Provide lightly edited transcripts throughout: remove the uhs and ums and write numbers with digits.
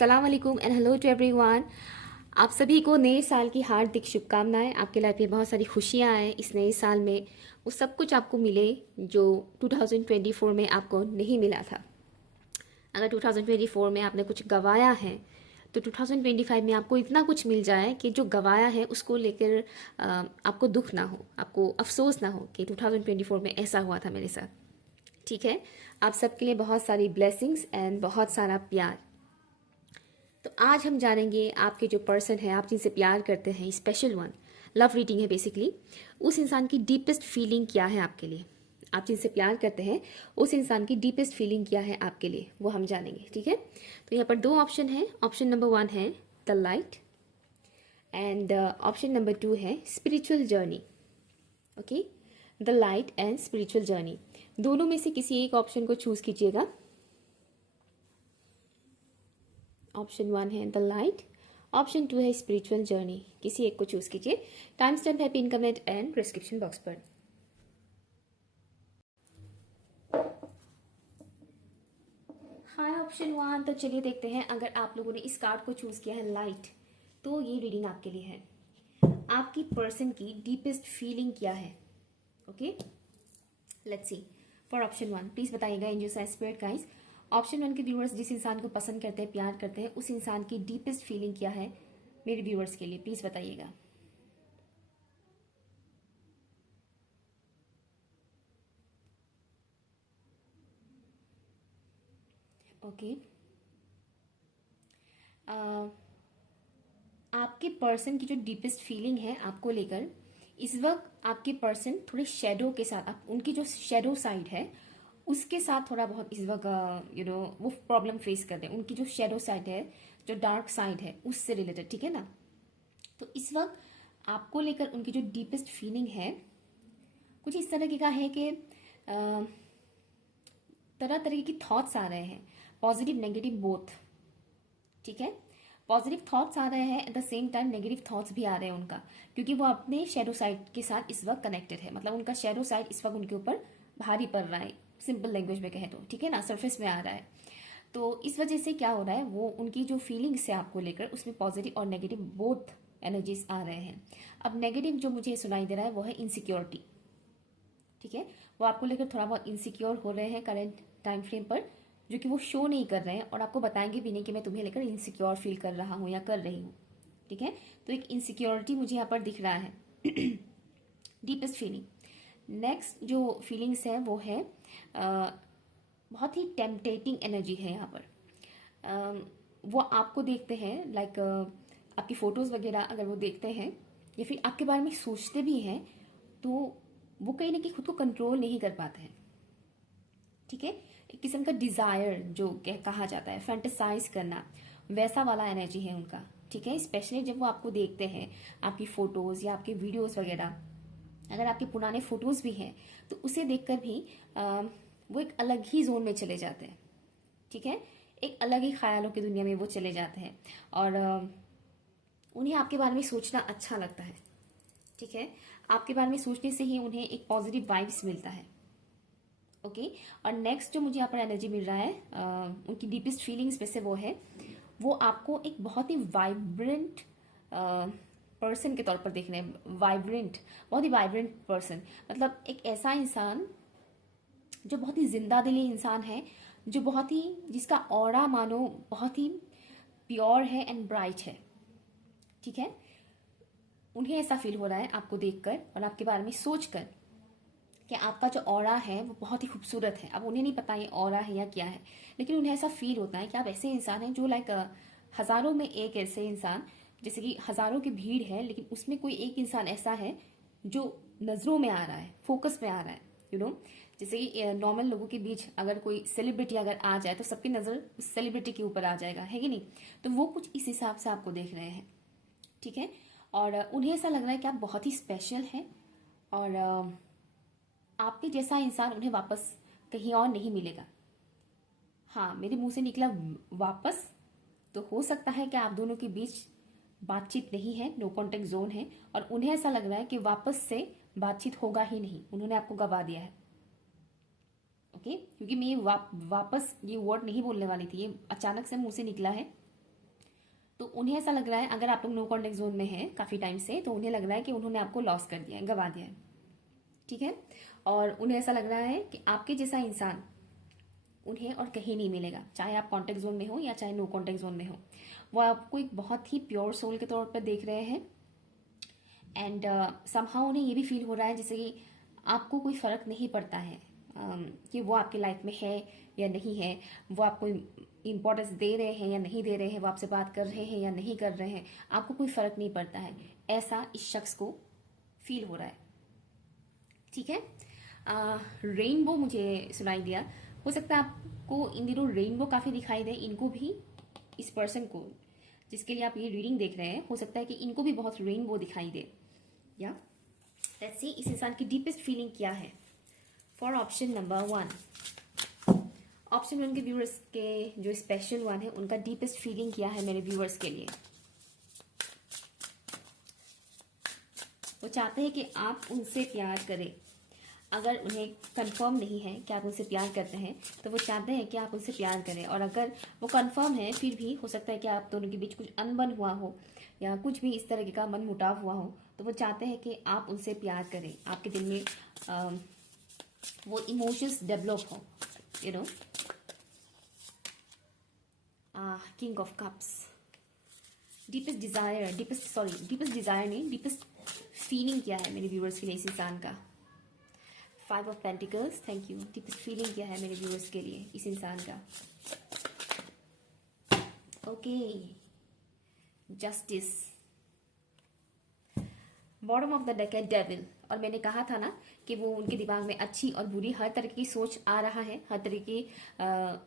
अस्सलाम वालेकुम and hello to everyone. आप सभी को नए साल की हार्दिक शुभकामनाएं। आपके लाइफ में बहुत सारी खुशियां आए इस नए साल में, वो सब कुछ आपको मिले जो 2024 में आपको नहीं मिला था। अगर 2024 में आपने कुछ गंवाया है तो 2025 में आपको इतना कुछ मिल जाए कि जो गंवाया है उसको लेकर आपको दुख ना हो, आपको अफसोस ना हो कि 2024 में ऐसा हुआ था मेरे साथ। ठीक है, आप सबके लिए बहुत सारी ब्लेसिंग्स एंड बहुत सारा प्यार। तो आज हम जानेंगे आपके जो पर्सन है, आप जिनसे प्यार करते हैं, स्पेशल वन, लव रीडिंग है बेसिकली, उस इंसान की डीपेस्ट फीलिंग क्या है आपके लिए। आप जिनसे प्यार करते हैं उस इंसान की डीपेस्ट फीलिंग क्या है आपके लिए, वो हम जानेंगे। ठीक है, तो यहाँ पर दो ऑप्शन है। ऑप्शन नंबर 1 है the light and option number 2 है spiritual journey. Okay, the light and spiritual journey, दोनों में से किसी एक ऑप्शन को चूज कीजिएगा। ऑप्शन 1 है द लाइट, ऑप्शन 2 है स्पिरिचुअल जर्नी, किसी एक को चूज कीजिए। टाइम स्टैम्प है pin comment and description box पर। हाय ऑप्शन 1, तो चलिए देखते हैं। अगर आप लोगों ने इस कार्ड को चूज किया है लाइट, तो ये रीडिंग आपके लिए है। आपकी पर्सन की डीपेस्ट फीलिंग क्या है। Okay, let's see for option 1। Please बताइएगा angels and spirit guys, option 1 के व्यूअर्स जिस इंसान को पसंद करते हैं, प्यार करते हैं, उस इंसान की डीपेस्ट फीलिंग क्या है मेरे व्यूअर्स के लिए, प्लीज बताइएगा। ओके, आपके पर्सन की जो डीपेस्ट फीलिंग है आपको लेकर, इस वक्त आपके पर्सन थोड़े शेडो के साथ, आप उनकी जो शेडो साइड है उसके साथ थोड़ा बहुत इस वक्त वो प्रॉब्लम फेस कर रहे हैं। उनकी जो शेडो साइड है, जो डार्क साइड है, उससे रिलेटेड। ठीक है ना, तो इस वक्त आपको लेकर उनकी जो डीपेस्ट फीलिंग है कुछ इस तरह का है कि तरह तरह की थॉट्स आ रहे हैं, पॉजिटिव नेगेटिव बोथ। ठीक है, पॉजिटिव थॉट्स आ रहे हैं, at the same time negative thoughts भी आ रहे हैं उनका, क्योंकि वो अपने शेडो साइड के साथ इस वक्त कनेक्टेड है। मतलब उनका शेडो साइड इस वक्त उनके ऊपर भारी पड़ रहा है, सिंपल लैंग्वेज में कहे तो। ठीक है ना, सरफेस में आ रहा है। तो इस वजह से क्या हो रहा है, वो उनकी जो फीलिंग्स है आपको लेकर, उसमें पॉजिटिव और नेगेटिव बोथ एनर्जीज आ रहे हैं। अब नेगेटिव जो मुझे सुनाई दे रहा है वो है इनसिक्योरिटी। ठीक है, वो आपको लेकर थोड़ा बहुत इनसिक्योर हो रहे हैं करंट टाइम फ्रेम पर, जो कि वो शो नहीं कर रहे हैं और आपको बताएंगे भी नहीं कि मैं तुम्हें लेकर इनसिक्योर फील कर रहा हूँ या कर रही हूँ। ठीक है, तो एक इनसिक्योरिटी मुझे यहाँ पर दिख रहा है, डीपेस्ट फीलिंग। नेक्स्ट जो फीलिंग्स है वो है बहुत ही टेम्पटेटिंग एनर्जी है यहाँ पर। वो आपको देखते हैं, लाइक आपकी फोटोज वगैरह अगर वो देखते हैं या फिर आपके बारे में सोचते भी हैं, तो वो कहीं ना कहीं खुद को कंट्रोल नहीं कर पाते हैं। ठीक है, एक किस्म का डिजायर जो कहा जाता है, फैंटेसाइज करना, वैसा वाला एनर्जी है उनका। ठीक है, स्पेशली जब वो आपको देखते हैं, आपकी फोटोज या आपके वीडियोस वगैरह, अगर आपके पुराने फोटोज भी हैं तो उसे देखकर भी वो एक अलग ही जोन में चले जाते हैं। ठीक है, एक अलग ही ख्यालों की दुनिया में वो चले जाते हैं और उन्हें आपके बारे में सोचना अच्छा लगता है। ठीक है, आपके बारे में सोचने से ही उन्हें एक पॉजिटिव वाइब्स मिलता है। ओके, और नेक्स्ट जो मुझे यहाँ पर एनर्जी मिल रहा है उनकी डीपेस्ट फीलिंग्स में से वो है, वो आपको एक बहुत ही वाइब्रेंट पर्सन के तौर पर देख रहे हैं। वाइब्रेंट, बहुत ही वाइब्रेंट पर्सन, मतलब एक ऐसा इंसान जो बहुत ही जिंदा दिली इंसान है, जो बहुत ही, जिसका ऑरा मानो बहुत ही प्योर है एंड ब्राइट है। ठीक है, उन्हें ऐसा फील हो रहा है आपको देखकर और आपके बारे में सोचकर कि आपका जो ऑरा है वो बहुत ही खूबसूरत है। अब उन्हें नहीं पता ये ऑरा है या क्या है, लेकिन उन्हें ऐसा फील होता है कि आप ऐसे इंसान हैं जो लाइक हजारों में एक ऐसे इंसान, जैसे कि हजारों की भीड़ है लेकिन उसमें कोई एक इंसान ऐसा है जो नजरों में आ रहा है, फोकस में आ रहा है। जैसे कि नॉर्मल लोगों के बीच अगर कोई सेलिब्रिटी अगर आ जाए तो सबकी नजर उस सेलिब्रिटी के ऊपर आ जाएगा, है कि नहीं। तो वो कुछ इस हिसाब से आपको देख रहे हैं। ठीक है, और उन्हें ऐसा लग रहा है कि आप बहुत ही स्पेशल हैं और आपके जैसा इंसान उन्हें वापस कहीं और नहीं मिलेगा। हाँ, मेरे मुंह से निकला वापस, तो हो सकता है कि आप दोनों के बीच बातचीत नहीं है, नो कॉन्टेक्ट जोन है, और उन्हें ऐसा लग रहा है कि वापस से बातचीत होगा ही नहीं, उन्होंने आपको गवा दिया है। ओके, क्योंकि मैं वापस ये वर्ड नहीं बोलने वाली थी, ये अचानक से मुंह से निकला है तो उन्हें ऐसा लग रहा है, अगर आप लोग नो कॉन्टेक्ट जोन में हैं काफ़ी टाइम से, तो उन्हें लग रहा है कि उन्होंने आपको लॉस कर दिया है, गवा दिया है, ठीक है। और उन्हें ऐसा लग रहा है कि आपके जैसा इंसान उन्हें और कहीं नहीं मिलेगा, चाहे आप कॉन्टेक्ट जोन में हो या चाहे नो कॉन्टेक्ट जोन में हो। वो आपको एक बहुत ही प्योर सोल के तौर पर देख रहे हैं। एंड समहाउ उन्हें ये भी फील हो रहा है जैसे कि आपको कोई फ़र्क नहीं पड़ता है कि वो आपकी लाइफ में है या नहीं है, वो आपको इम्पोर्टेंस दे रहे हैं या नहीं दे रहे हैं, वो आपसे बात कर रहे हैं या नहीं कर रहे हैं, आपको कोई फ़र्क नहीं पड़ता है, ऐसा इस शख्स को फील हो रहा है, ठीक है। रेनबो मुझे सुनाई दिया, हो सकता है आपको इन दिनों रेनबो काफ़ी दिखाई दे, इनको भी, इस पर्सन को जिसके लिए आप ये रीडिंग देख रहे हैं, हो सकता है कि इनको भी बहुत रेनबो दिखाई दे। या लेट्स सी इस इंसान की डीपेस्ट फीलिंग क्या है फॉर ऑप्शन नंबर 1। ऑप्शन 1 के व्यूअर्स के जो स्पेशल वन है, उनका डीपेस्ट फीलिंग क्या है मेरे व्यूअर्स के लिए। वो चाहते हैं कि आप उनसे प्यार करें। अगर उन्हें कंफर्म नहीं है कि आप उनसे प्यार करते हैं, तो वो चाहते हैं कि आप उनसे प्यार करें। और अगर वो कंफर्म है, फिर भी हो सकता है कि आप दोनों के बीच कुछ अनबन हुआ हो या कुछ भी इस तरह का मन मुटाव हुआ हो, तो वो चाहते हैं कि आप उनसे प्यार करें, आपके दिल में वो इमोशंस डेवलप हो, you know. King of cups, deepest desire नहीं, डीपेस्ट फीलिंग क्या है मेरे व्यूअर्स के लिए इस इंसान का। 5 of pentacles, thank you. Deepest feeling क्या है मेरे व्यूअर्स के लिए इस इंसान का। Okay, justice, bottom of the deck है डेविल। और मैंने कहा था ना कि वो उनके दिमाग में अच्छी और बुरी हर तरह की सोच आ रहा है, हर तरह की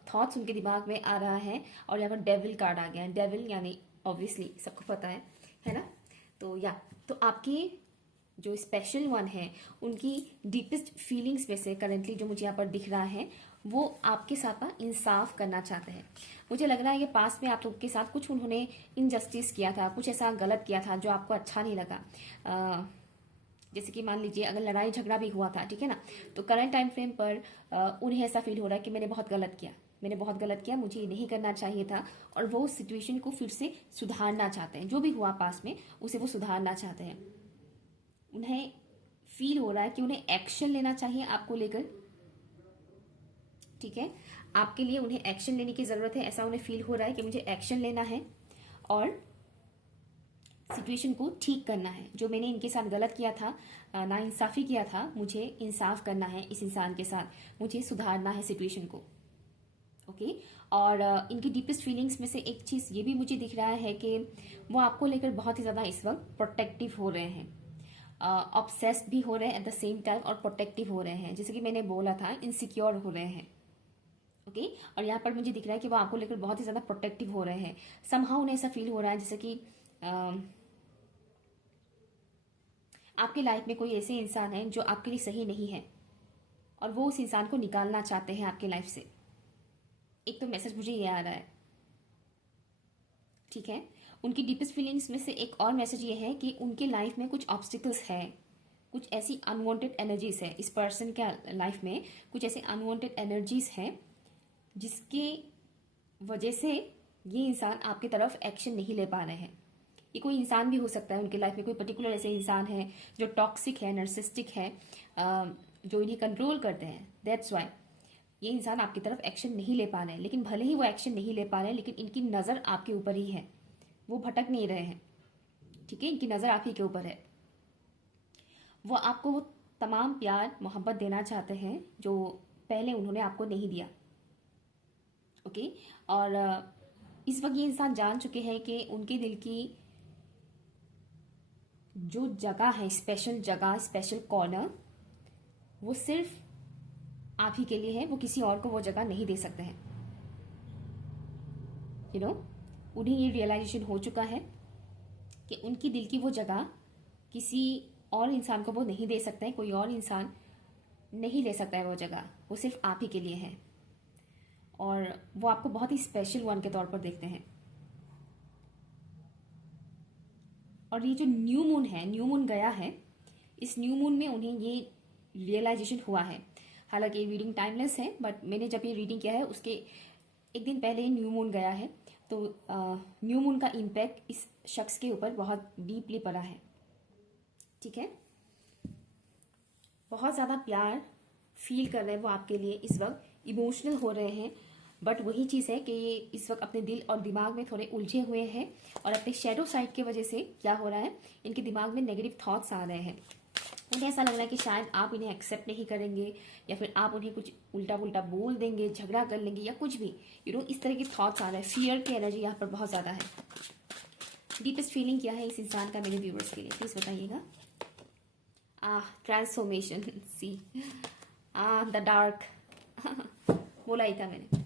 थॉट्स उनके दिमाग में आ रहा है। और यहाँ पर डेविल कार्ड आ गया है। डेविल यानी ऑब्वियसली सबको पता है ना। तो तो आपकी जो स्पेशल वन है, उनकी डीपेस्ट फीलिंग्स में से करेंटली जो मुझे यहाँ पर दिख रहा है, वो आपके साथ ना इंसाफ करना चाहते हैं। मुझे लग रहा है कि पास में आप लोग के साथ कुछ उन्होंने इनजस्टिस किया था, कुछ ऐसा गलत किया था जो आपको अच्छा नहीं लगा। जैसे कि मान लीजिए अगर लड़ाई झगड़ा भी हुआ था, ठीक है ना, तो करंट टाइम फ्रेम पर उन्हें ऐसा फील हो रहा है कि मैंने बहुत गलत किया, मुझे ये नहीं करना चाहिए था। और वो उस सिचुएशन को फिर से सुधारना चाहते हैं, जो भी हुआ पास में उसे वो सुधारना चाहते हैं। उन्हें फील हो रहा है कि उन्हें एक्शन लेना चाहिए आपको लेकर, ठीक है। आपके लिए उन्हें एक्शन लेने की जरूरत है, ऐसा उन्हें फील हो रहा है कि मुझे एक्शन लेना है और सिचुएशन को ठीक करना है। जो मैंने इनके साथ गलत किया था, नाइंसाफी किया था, मुझे इंसाफ करना है इस इंसान के साथ, मुझे सुधारना है सिचुएशन को। ओके। और इनकी डीपेस्ट फीलिंग्स में से एक चीज़ ये भी मुझे दिख रहा है कि वो आपको लेकर बहुत ही ज़्यादा इस वक्त प्रोटेक्टिव हो रहे हैं, ऑब्सेस्ड भी हो रहे हैं एट द सेम टाइम, और प्रोटेक्टिव हो रहे हैं। जैसे कि मैंने बोला था, इनसिक्योर हो रहे हैं। ओके। और यहाँ पर मुझे दिख रहा है कि वो आपको लेकर बहुत ही ज़्यादा प्रोटेक्टिव हो रहे हैं। समहाउ उन्हें ऐसा फील हो रहा है जैसे कि आपकी लाइफ में कोई ऐसे इंसान है जो आपके लिए सही नहीं है और वो उस इंसान को निकालना चाहते हैं आपकी लाइफ से। एक तो मैसेज मुझे ये आ रहा है, ठीक है। उनकी डीपेस्ट फीलिंग्स में से एक और मैसेज ये है कि उनके लाइफ में कुछ ऑब्स्टिकल्स है, कुछ ऐसी अनवांटेड एनर्जीज है इस पर्सन के लाइफ में, कुछ ऐसे अनवांटेड एनर्जीज हैं जिसके वजह से ये इंसान आपकी तरफ एक्शन नहीं ले पा रहे हैं। ये कोई इंसान भी हो सकता है उनकी लाइफ में, कोई पर्टिकुलर ऐसे इंसान है जो टॉक्सिक है, नर्सिस्टिक है, जो इन्हें कंट्रोल करते हैं। दैट्स वाई ये इंसान आपकी तरफ एक्शन नहीं ले पा रहे हैं। लेकिन भले ही वो एक्शन नहीं ले पा रहे हैं, लेकिन इनकी नज़र आपके ऊपर ही है, वो भटक नहीं रहे हैं, ठीक है। इनकी नज़र आप ही के ऊपर है। वो आपको वो तमाम प्यार मोहब्बत देना चाहते हैं जो पहले उन्होंने आपको नहीं दिया। ओके। और इस वक्त ये इंसान जान चुके हैं कि उनके दिल की जो जगह है, स्पेशल जगह, स्पेशल कॉर्नर, वो सिर्फ आप ही के लिए है, वो किसी और को वो जगह नहीं दे सकते हैं। यू नो, उन्हें ये रियलाइजेशन हो चुका है कि उनकी दिल की वो जगह किसी और इंसान को वो नहीं दे सकते हैं, कोई और इंसान नहीं ले सकता है वो जगह, वो सिर्फ आप ही के लिए है। और वो आपको बहुत ही स्पेशल वन के तौर पर देखते हैं। और ये जो न्यू मून है, न्यू मून गया है, इस न्यू मून में उन्हें ये रियलाइजेशन हुआ है। हालांकि ये रीडिंग टाइमलेस है, बट मैंने जब ये रीडिंग किया है उसके एक दिन पहले ही न्यू मून गया है। तो न्यू मून का इम्पैक्ट इस शख्स के ऊपर बहुत डीपली पड़ा है, ठीक है। बहुत ज़्यादा प्यार फील कर रहे हैं वो आपके लिए, इस वक्त इमोशनल हो रहे हैं, बट वही चीज़ है कि ये इस वक्त अपने दिल और दिमाग में थोड़े उलझे हुए हैं, और अपने शैडो साइड की वजह से क्या हो रहा है, इनके दिमाग में नेगेटिव थॉट्स आ रहे हैं। उन्हें ऐसा लग रहा है कि शायद आप इन्हें एक्सेप्ट नहीं करेंगे, या फिर आप उन्हें कुछ उल्टा पुल्टा बोल देंगे, झगड़ा कर लेंगे, या कुछ भी इस तरह के थॉट्स आ रहे हैं। फियर की एनर्जी यहाँ पर बहुत ज़्यादा है। डीपेस्ट फीलिंग क्या है इस इंसान का मेरे व्यूअर्स के लिए, प्लीज़ बताइएगा। ट्रांसफॉर्मेशन, सी द डार्क बोला ही था मैंने।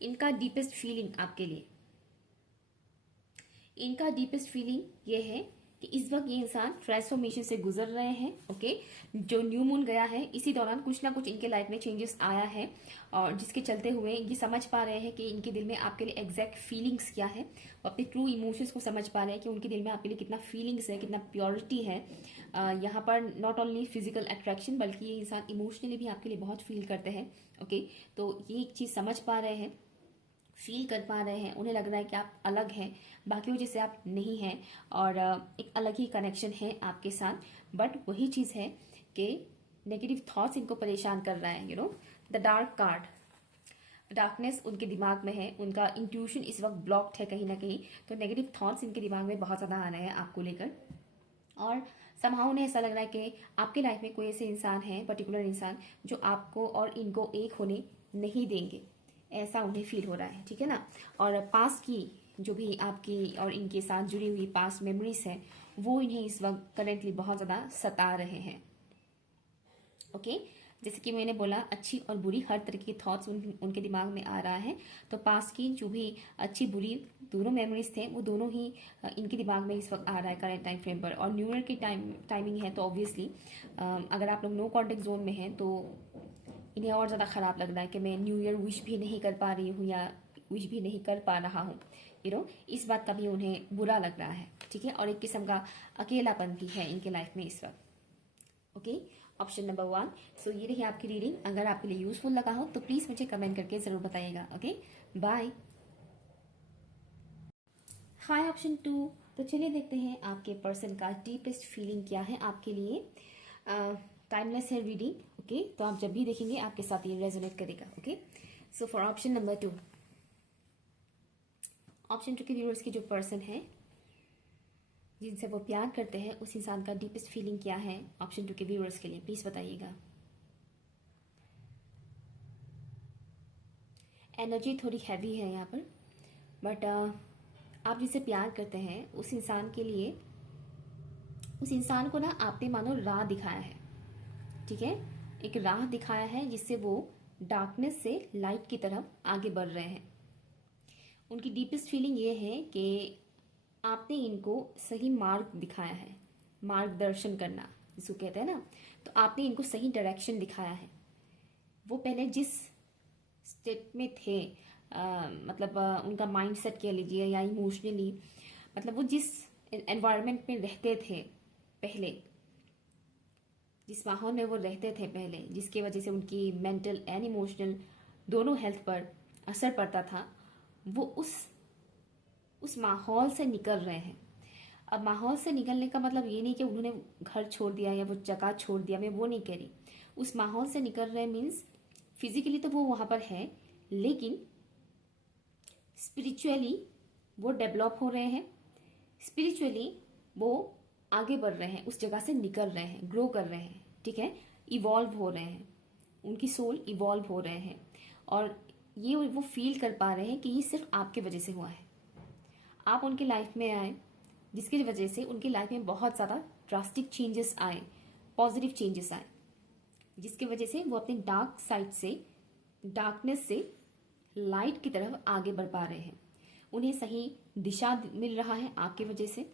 इनका डीपेस्ट फीलिंग आपके लिए, इनका डीपेस्ट फीलिंग ये है कि इस वक्त ये इंसान ट्रांसफॉर्मेशन से गुजर रहे हैं। ओके, जो न्यू मून गया है इसी दौरान कुछ ना कुछ इनके लाइफ में चेंजेस आया है, और जिसके चलते हुए ये समझ पा रहे हैं कि इनके दिल में आपके लिए एग्जैक्ट फीलिंग्स क्या है। वो अपने ट्रू इमोशंस को समझ पा रहे हैं कि उनके दिल में आपके लिए कितना फीलिंग्स है, कितना प्योरिटी है। यहाँ पर नॉट ओनली फिजिकल अट्रैक्शन, बल्कि ये इंसान इमोशनली भी आपके लिए बहुत फील करते हैं। ओके, तो ये एक चीज़ समझ पा रहे हैं, फील कर पा रहे हैं। उन्हें लग रहा है कि आप अलग हैं, बाकियों जैसे आप नहीं हैं, और एक अलग ही कनेक्शन है आपके साथ। बट वही चीज़ है कि नेगेटिव थॉट्स इनको परेशान कर रहा है। द डार्क कार्ड, डार्कनेस उनके दिमाग में है, उनका इंट्यूशन इस वक्त ब्लॉक्ड है कहीं ना कहीं। तो नेगेटिव थॉट्स इनके दिमाग में बहुत ज़्यादा आ रहे हैं आपको लेकर, और समहाउ उन्हें ऐसा लग रहा है कि आपके लाइफ में कोई ऐसे इंसान है, पर्टिकुलर इंसान, जो आपको और इनको एक होने नहीं देंगे, ऐसा उन्हें फील हो रहा है, ठीक है ना। और पास्ट की जो भी आपकी और इनके साथ जुड़ी हुई पास्ट मेमोरीज है, वो इन्हें इस वक्त करेंटली बहुत ज़्यादा सता रहे हैं। ओके, जैसे कि मैंने बोला, अच्छी और बुरी हर तरह की थॉट्स उनके दिमाग में आ रहा है। तो पास्ट की जो भी अच्छी बुरी दोनों मेमोरीज थे, वो दोनों ही इनके दिमाग में इस वक्त आ रहा है करेंट टाइम फ्रेम पर। और न्यू ईयर की टाइमिंग है, तो ऑब्वियसली अगर आप लोग नो कॉन्टेक्ट जोन में हैं तो इन्हें और ज़्यादा ख़राब लग रहा है कि मैं न्यू ईयर विश भी नहीं कर पा रही हूँ, या विश भी नहीं कर पा रहा हूँ। इस बात का भी उन्हें बुरा लग रहा है, ठीक है। और एक किस्म का अकेलापन भी है इनके लाइफ में इस वक्त। Okay, option number 1। सो ये रही आपकी रीडिंग। अगर आपके लिए यूजफुल लगा हो तो प्लीज़ मुझे कमेंट करके ज़रूर बताइएगा। Okay, bye. Hi option 2। तो चलिए देखते हैं आपके पर्सन का डीपेस्ट फीलिंग क्या है आपके लिए। टाइमलेस है रीडिंग। ओके, तो आप जब भी देखेंगे आपके साथ ये रेजोनेट करेगा। Okay, so for option number 2, option 2 के व्यूअर्स की जो पर्सन है, जिनसे वो प्यार करते हैं, उस इंसान का डीपेस्ट फीलिंग क्या है ऑप्शन 2 के व्यूअर्स के लिए, प्लीज़ बताइएगा। एनर्जी थोड़ी हैवी है यहाँ पर, बट आप जिसे प्यार करते हैं उस इंसान के लिए, उस इंसान को ना आपने मानो राह दिखाया है, ठीक है। एक राह दिखाया है जिससे वो डार्कनेस से लाइट की तरफ आगे बढ़ रहे हैं। उनकी डीपेस्ट फीलिंग ये है कि आपने इनको सही मार्ग दिखाया है, मार्गदर्शन करना जिसको कहते हैं ना, तो आपने इनको सही डायरेक्शन दिखाया है। वो पहले जिस स्टेट में थे, मतलब उनका माइंड सेट कह लीजिए या इमोशनली, मतलब वो जिस एनवायरनमेंट में रहते थे पहले, जिस माहौल में वो रहते थे पहले, जिसकी वजह से उनकी मेंटल एंड इमोशनल दोनों हेल्थ पर असर पड़ता था, वो उस माहौल से निकल रहे हैं। अब माहौल से निकलने का मतलब ये नहीं कि उन्होंने घर छोड़ दिया या वो जगह छोड़ दिया, मैं वो नहीं कह रही। उस माहौल से निकल रहे मीन्स फिजिकली तो वो वहाँ पर है, लेकिन स्पिरिचुअली वो डेवलप हो रहे हैं, स्पिरिचुअली वो आगे बढ़ रहे हैं, उस जगह से निकल रहे हैं, ग्रो कर रहे हैं, ठीक है, इवॉल्व हो रहे हैं, उनकी सोल इवॉल्व हो रहे हैं। और ये वो फील कर पा रहे हैं कि ये सिर्फ आपके वजह से हुआ है। आप उनकी लाइफ में आए, जिसकी वजह से उनकी लाइफ में बहुत ज़्यादा ड्रास्टिक चेंजेस आए, पॉजिटिव चेंजेस आए, जिसकी वजह से वो अपने डार्क साइड से, डार्कनेस से लाइट की तरफ आगे बढ़ पा रहे हैं। उन्हें सही दिशा मिल रहा है आपकी वजह से।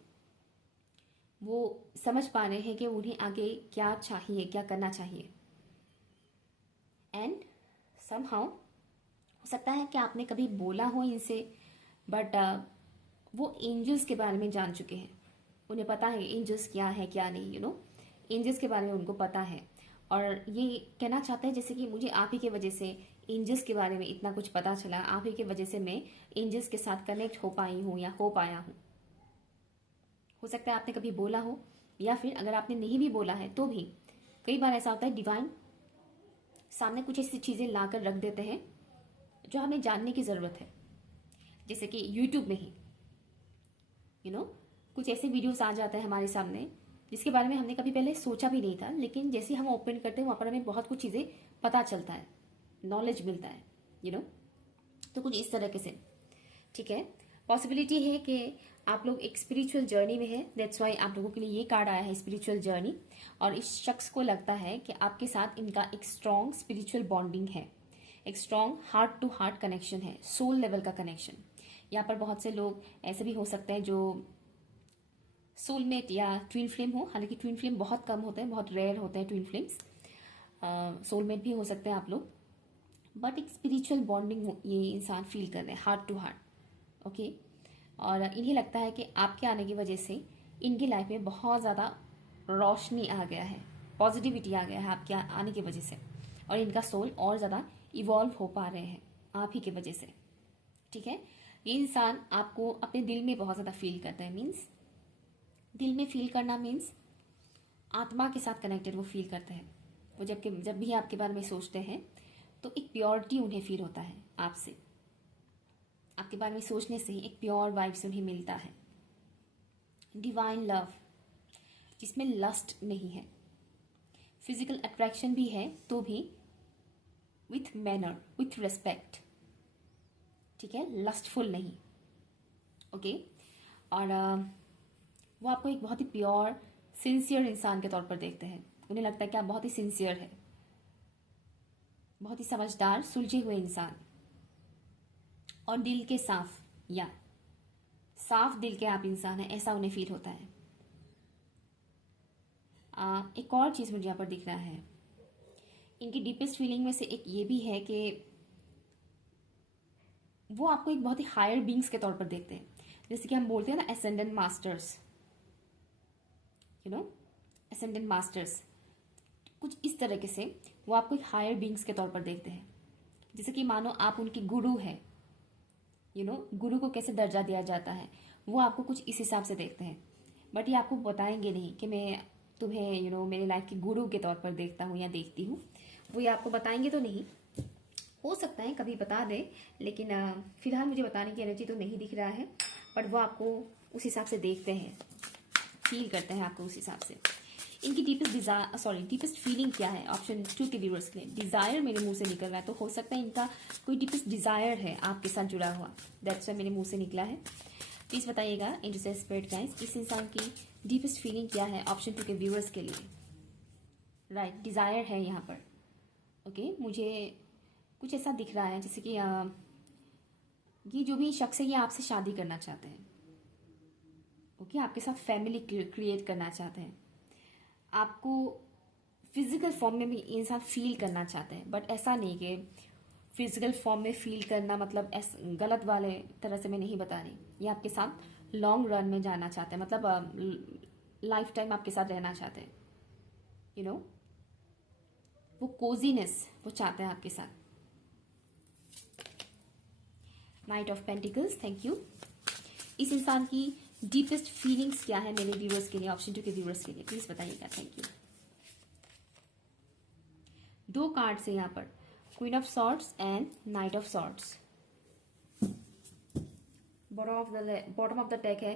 वो समझ पा रहे हैं कि उन्हें आगे क्या चाहिए, क्या करना चाहिए। एंड समहाउ हो सकता है कि आपने कभी बोला हो इनसे, बट वो एंजल्स के बारे में जान चुके हैं। उन्हें पता है एंजल्स क्या है क्या नहीं, एंजल्स के बारे में उनको पता है। और ये कहना चाहते हैं जैसे कि मुझे आप ही की वजह से एंजल्स के बारे में इतना कुछ पता चला, आप ही की वजह से मैं एंजल्स के साथ कनेक्ट हो पाई हूँ या हो पाया हूँ। हो सकता है आपने कभी बोला हो, या फिर अगर आपने नहीं भी बोला है तो भी कई बार ऐसा होता है डिवाइन सामने कुछ ऐसी चीज़ें ला कर रख देते हैं जो हमें जानने की ज़रूरत है। जैसे कि यूट्यूब में ही कुछ ऐसे वीडियोस आ जाते हैं हमारे सामने जिसके बारे में हमने कभी पहले सोचा भी नहीं था, लेकिन जैसे हम ओपन करते हैं वहाँ पर हमें बहुत कुछ चीज़ें पता चलता है, नॉलेज मिलता है तो कुछ इस तरह के से। ठीक है, पॉसिबिलिटी है कि आप लोग एक स्पिरिचुअल जर्नी में है, दैट्स वाई आप लोगों के लिए ये कार्ड आया है स्पिरिचुअल जर्नी। और इस शख्स को लगता है कि आपके साथ इनका एक स्ट्रॉन्ग स्पिरिचुअल बॉन्डिंग है, एक strong heart to heart connection है, सोल लेवल का कनेक्शन। यहाँ पर बहुत से लोग ऐसे भी हो सकते हैं जो सोलमेट या ट्विन फ्लेम हो, हालांकि ट्विन फ्लेम बहुत कम होते हैं, बहुत रेयर होते हैं ट्विन फ्लेम्स। सोलमेट भी हो सकते हैं आप लोग, बट एक स्पिरिचुअल बॉन्डिंग ये इंसान फील कर रहे हैं हार्ट टू हार्ट। ओके, और इन्हें लगता है कि आपके आने की वजह से इनकी लाइफ में बहुत ज़्यादा रोशनी आ गया है, पॉजिटिविटी आ गया है आपके आने की वजह से, और इनका सोल और ज़्यादा इवॉल्व हो पा रहे हैं आप ही की वजह से। ठीक है, ये इंसान आपको अपने दिल में बहुत ज़्यादा फील करता है। मीन्स दिल में फील करना मीन्स आत्मा के साथ कनेक्टेड वो फील करते हैं। वो जब भी आपके बारे में सोचते हैं तो एक प्योरिटी उन्हें फील होता है आपसे, आपके बारे में सोचने से ही एक प्योर वाइब्स उन्हें मिलता है। डिवाइन लव जिसमें लस्ट नहीं है, फिजिकल अट्रैक्शन भी है तो भी विथ मैनर, विथ रिस्पेक्ट। ठीक है, लस्टफुल नहीं। ओके, और वो आपको एक बहुत ही प्योर सिंसियर इंसान के तौर पर देखते हैं। उन्हें लगता है कि आप बहुत ही सिंसियर है, बहुत ही समझदार, सुलझे हुए इंसान, और दिल के साफ या साफ दिल के आप इंसान हैं, ऐसा उन्हें फील होता है। एक और चीज़ मुझे यहाँ पर दिख रहा है, इनकी डीपेस्ट फीलिंग में से एक ये भी है कि वो आपको एक बहुत ही हायर बींग्स के तौर पर देखते हैं। जैसे कि हम बोलते हैं ना एसेंडेंट मास्टर्स, एसेंडेंट मास्टर्स, कुछ इस तरीके से वो आपको एक हायर बींग्स के तौर पर देखते हैं। जैसे कि मानो आप उनकी गुरु है, गुरु को कैसे दर्जा दिया जाता है, वो आपको कुछ इस हिसाब से देखते हैं। बट ये आपको बताएंगे नहीं कि मैं तुम्हें मेरे लाइफ के गुरु के तौर पर देखता हूँ या देखती हूँ, वो ये आपको बताएंगे तो नहीं। हो सकता है कभी बता दे, लेकिन फिलहाल मुझे बताने की एनर्जी तो नहीं दिख रहा है, बट वो आपको उस हिसाब से देखते हैं, फील करते हैं आपको उस हिसाब से। इनकी डीपेस्ट फीलिंग क्या है, ऑप्शन 2 के व्यूअर्स के लिए। डिजायर मेरे मुंह से निकल रहा है, तो हो सकता है इनका कोई डीपेस्ट डिजायर है आपके साथ जुड़ा हुआ, दैट्स व्हाई मेरे मुंह से निकला है। प्लीज बताइएगा इंटरसेट स्पिरिट गाइस, इस इंसान की डीपेस्ट फीलिंग क्या है ऑप्शन 2 के व्यूअर्स के लिए। राइट, डिजायर है यहाँ पर। ओके, मुझे कुछ ऐसा दिख रहा है जैसे कि ये जो भी शख्स है ये आपसे शादी करना चाहते हैं। ओके, आपके साथ फैमिली क्रिएट करना चाहते हैं, आपको फिजिकल फॉर्म में भी इंसान फील करना चाहते हैं। बट ऐसा नहीं कि फिजिकल फॉर्म में फील करना मतलब गलत वाले तरह से मैं नहीं बता रही। ये आपके साथ लॉन्ग रन में जाना चाहते हैं, मतलब लाइफ टाइम आपके साथ रहना चाहते हैं। वो कोजीनेस वो चाहते हैं आपके साथ। Night of pentacles, thank you. इस इंसान की डीपेस्ट फीलिंग्स क्या है मेरे व्यूअर्स के लिए, ऑप्शन 2 के व्यूअर्स के लिए प्लीज बताइएगा, थैंक यू। 2 कार्ड्स है यहाँ पर, queen of swords and night of swords. Bottom of the deck है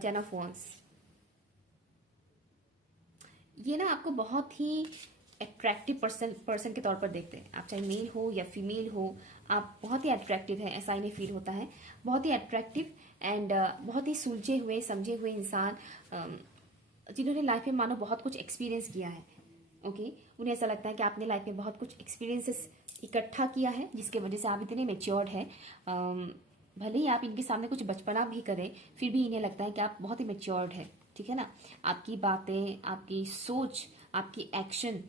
10 ऑफ वॉन्ड्स। ये ना आपको बहुत ही अट्रैक्टिव पर्सन के तौर पर देखते हैं। आप चाहे मेल हो या फीमेल हो, आप बहुत ही अट्रैक्टिव है, ऐसा इन्हें फील होता है। बहुत ही अट्रैक्टिव एंड बहुत ही सुलझे हुए समझे हुए इंसान, जिन्होंने लाइफ में मानो बहुत कुछ एक्सपीरियंस किया है। ओके, उन्हें ऐसा लगता है कि आपने लाइफ में बहुत कुछ एक्सपीरियंसेस इकट्ठा किया है, जिसके वजह से आप इतने मेच्योर्ड है। भले ही आप इनके सामने कुछ बचपना भी करें, फिर भी इन्हें लगता है कि आप बहुत ही मेच्योर्ड है। ठीक है ना, आपकी बातें, आपकी सोच, आपकी एक्शन,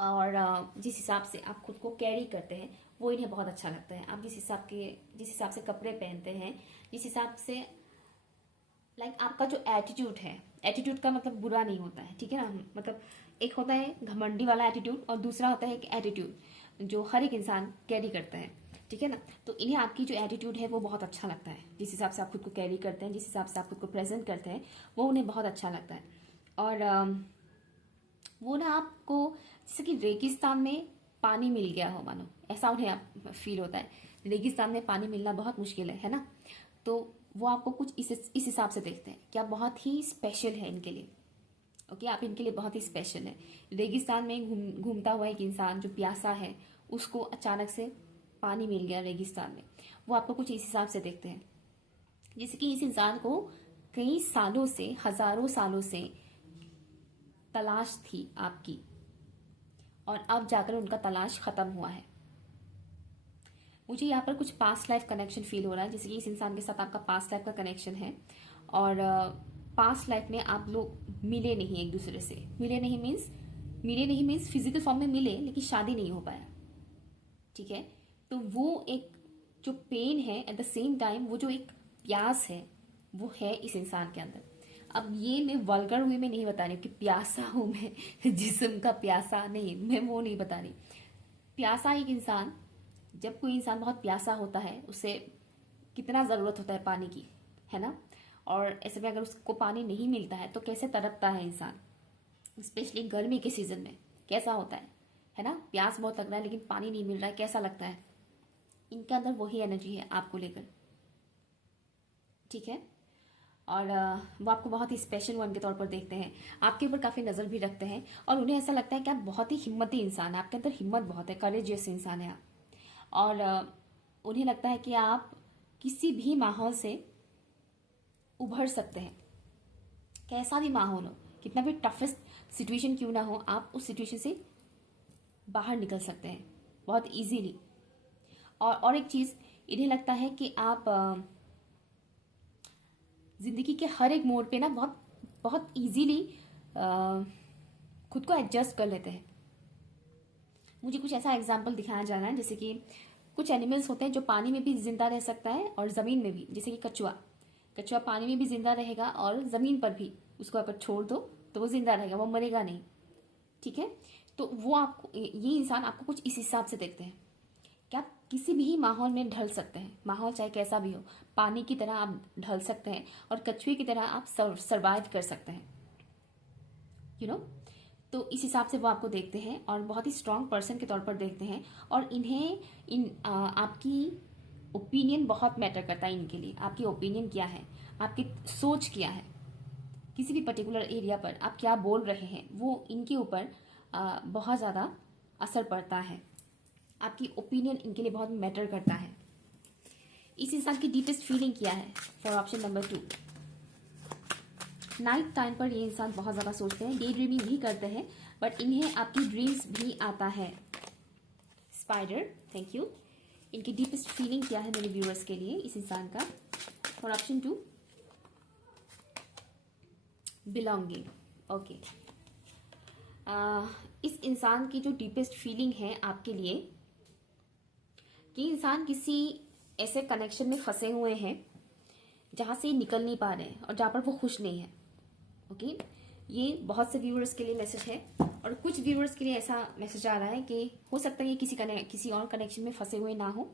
और जिस हिसाब से आप खुद को कैरी करते हैं वो इन्हें बहुत अच्छा लगता है। आप जिस हिसाब से कपड़े पहनते हैं, जिस हिसाब से लाइक आपका जो एटीट्यूड है, एटीट्यूड का मतलब बुरा नहीं होता है, ठीक है ना, मतलब एक होता है घमंडी वाला एटीट्यूड और दूसरा होता है एक एटीट्यूड। जो हर एक इंसान कैरी करता है, ठीक है ना। तो इन्हें आपकी जो एटीट्यूड है वो बहुत अच्छा लगता है, जिस हिसाब से आप खुद को कैरी करते हैं, जिस हिसाब से आप खुद को प्रेजेंट करते हैं, वो उन्हें बहुत अच्छा लगता है। और वो ना आपको, जैसे कि रेगिस्तान में पानी मिल गया हो मानो, ऐसा उन्हें आप फील होता है। रेगिस्तान में पानी मिलना बहुत मुश्किल है ना। तो वो आपको कुछ इस हिसाब से देखते हैं कि आप बहुत ही स्पेशल है इनके लिए। ओके, आप इनके लिए बहुत ही स्पेशल है। रेगिस्तान में घूमता हुआ एक इंसान जो प्यासा है, उसको अचानक से पानी मिल गया रेगिस्तान में, वो आपको कुछ इस हिसाब से देखते हैं, जैसे कि इस इंसान को कई सालों से, हजारों सालों से तलाश थी आपकी, और अब जाकर उनका तलाश खत्म हुआ है। मुझे यहाँ पर कुछ पास्ट लाइफ कनेक्शन फील हो रहा है, जैसे कि इस इंसान के साथ आपका पास्ट लाइफ का कनेक्शन है, और पास्ट लाइफ में आप लोग मिले नहीं एक दूसरे से। मिले नहीं मीन्स फिजिकल फॉर्म में मिले, लेकिन शादी नहीं हो पाया, ठीक है। तो वो एक जो पेन है, एट द सेम टाइम वो जो एक प्यास है, वो है इस इंसान के अंदर। अब ये मैं वल्गर वे में नहीं बता रही कि प्यासा हूं मैं जिस्म का प्यासा नहीं, मैं वो नहीं बता रही। प्यासा एक इंसान, जब कोई इंसान बहुत प्यासा होता है, उसे कितना ज़रूरत होता है पानी की, है ना। और ऐसे में अगर उसको पानी नहीं मिलता है तो कैसे तड़पता है इंसान, स्पेशली गर्मी के सीजन में कैसा होता है ना। प्यास बहुत लग रहा है लेकिन पानी नहीं मिल रहा है, कैसा लगता है। इनके अंदर वही एनर्जी है आपको लेकर, ठीक है। और वो आपको बहुत ही स्पेशल वन के तौर पर देखते हैं, आपके ऊपर काफ़ी नज़र भी रखते हैं, और उन्हें ऐसा लगता है कि आप बहुत ही हिम्मती इंसान है, आपके अंदर हिम्मत बहुत है, करेजियस इंसान है आप। और उन्हें लगता है कि आप किसी भी माहौल से उभर सकते हैं, कैसा भी माहौल हो, कितना भी टफेस्ट सिचुएशन क्यों ना हो, आप उस सिचुएशन से बाहर निकल सकते हैं बहुत इजीली। और एक चीज़, इन्हें लगता है कि आप ज़िंदगी के हर एक मोड़ पे ना बहुत बहुत इजीली खुद को एडजस्ट कर लेते हैं। मुझे कुछ ऐसा एग्जाम्पल दिखाया जा रहा है, जैसे कि कुछ एनिमल्स होते हैं जो पानी में भी जिंदा रह सकता है और ज़मीन में भी, जैसे कि कछुआ पानी में भी जिंदा रहेगा और ज़मीन पर भी उसको अगर छोड़ दो तो वो जिंदा रहेगा, वो मरेगा नहीं, ठीक है। तो वो आपको, ये इंसान आपको कुछ इस हिसाब से देखते हैं कि आप किसी भी माहौल में ढल सकते हैं, माहौल चाहे कैसा भी हो, पानी की तरह आप ढल सकते हैं और कछुए की तरह आप सर्वाइव कर सकते हैं, यू नो। तो इस हिसाब से वो आपको देखते हैं और बहुत ही स्ट्रांग पर्सन के तौर पर देखते हैं। और इन्हें आपकी ओपिनियन बहुत मैटर करता है इनके लिए। आपकी ओपिनियन क्या है, आपकी सोच क्या है, किसी भी पर्टिकुलर एरिया पर आप क्या बोल रहे हैं, वो इनके ऊपर बहुत ज़्यादा असर पड़ता है। आपकी ओपिनियन इनके लिए बहुत मैटर करता है। इस इंसान की डीपेस्ट फीलिंग क्या है, for option number 2। Night time पर ये इंसान बहुत ज़्यादा सोचते हैं, डे ड्रीमिंग भी करते हैं, बट इन्हें आपकी ड्रीम्स भी आता है। Spider, thank you. इनकी डीपेस्ट फीलिंग क्या है मेरे व्यूअर्स के लिए, इस इंसान का, फॉर ऑप्शन 2, बिलोंगिंग। ओके, इस इंसान की जो डीपेस्ट फीलिंग है आपके लिए, कि इंसान किसी ऐसे कनेक्शन में फंसे हुए हैं जहाँ से निकल नहीं पा रहे हैं और जहाँ पर वो खुश नहीं है। ओके, ये बहुत से व्यूअर्स के लिए मैसेज है, और कुछ व्यूअर्स के लिए ऐसा मैसेज आ रहा है कि हो सकता है ये किसी और कनेक्शन में फंसे हुए ना हो,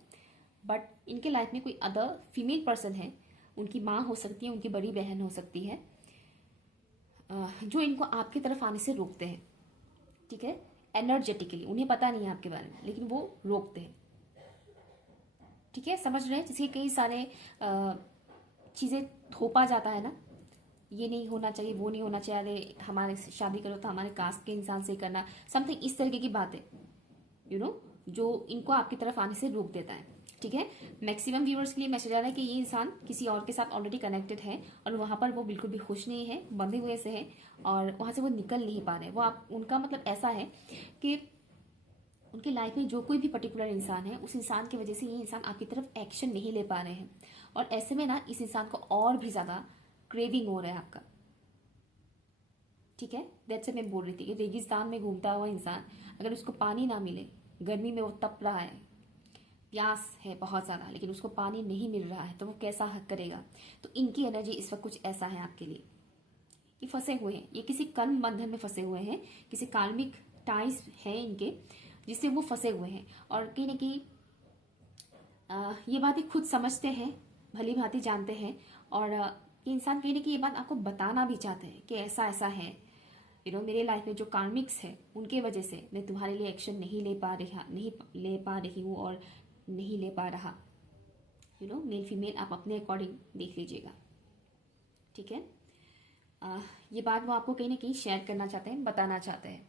बट इनके लाइफ में कोई अदर फीमेल पर्सन है, उनकी माँ हो सकती है, उनकी बड़ी बहन हो सकती है, जो इनको आपकी तरफ आने से रोकते हैं, ठीक है। एनर्जेटिकली उन्हें पता नहीं है आपके बारे में, लेकिन वो रोकते हैं, ठीक है। समझ रहे हैं, जैसे कई सारे चीज़ें थोपा जाता है ना, ये नहीं होना चाहिए, वो नहीं होना चाहिए, अरे हमारे से शादी करो तो हमारे कास्ट के इंसान से करना, समथिंग इस तरीके की बातें, यू नो, जो इनको आपकी तरफ आने से रोक देता है, ठीक है। मैक्सिमम व्यूअर्स के लिए मैसेज आ रहा है कि ये इंसान किसी और के साथ ऑलरेडी कनेक्टेड है और वहाँ पर वो बिल्कुल भी खुश नहीं है, बंधे हुए से है और वहाँ से वो निकल नहीं पा रहे। वो आप, उनका मतलब ऐसा है कि उनकी लाइफ में जो कोई भी पर्टिकुलर इंसान है, उस इंसान की वजह से ये इंसान आपकी तरफ एक्शन नहीं ले पा रहे हैं, और ऐसे में ना इस इंसान को और भी ज़्यादा क्रेविंग हो रहा है आपका, ठीक है। दैट्स से मैं बोल रही थी कि रेगिस्तान में घूमता हुआ इंसान, अगर उसको पानी ना मिले, गर्मी में वो तप रहा है, प्यास है बहुत ज़्यादा, लेकिन उसको पानी नहीं मिल रहा है, तो वो कैसा हक करेगा। तो इनकी एनर्जी इस वक्त कुछ ऐसा है आपके लिए, ये फंसे हुए हैं, ये किसी कर्म बंधन में फंसे हुए हैं, किसी कार्मिक टाइज है इनके, जिससे वो फंसे हुए हैं और कहीं ना कहीं ये बातें खुद समझते हैं, भली भांति जानते हैं, और कि इंसान कहीं ना कहीं ये बात आपको बताना भी चाहते हैं कि ऐसा ऐसा है, मेरे लाइफ में जो कार्मिक्स है उनके वजह से मैं तुम्हारे लिए एक्शन नहीं ले पा रही हूँ और नहीं ले पा रहा। मेल फीमेल आप अपने अकॉर्डिंग देख लीजिएगा, ठीक है। ये बात वो आपको कहीं ना कहीं शेयर करना चाहते हैं, बताना चाहते हैं,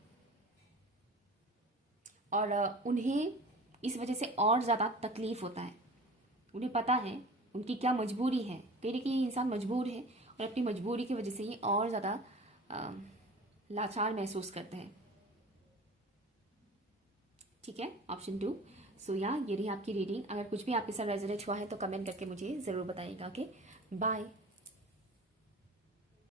और उन्हें इस वजह से और ज़्यादा तकलीफ होता है। उन्हें पता है उनकी क्या मजबूरी है, कहीं ना कहीं इंसान मजबूर है और अपनी मजबूरी की वजह से ये और ज़्यादा लाचार महसूस करते हैं, ठीक है। ऑप्शन 2। सो या ये रही आपकी रीडिंग। अगर कुछ भी आपके साथ रेजोनेट हुआ है तो कमेंट करके मुझे ज़रूर बताइएगा। Okay, bye.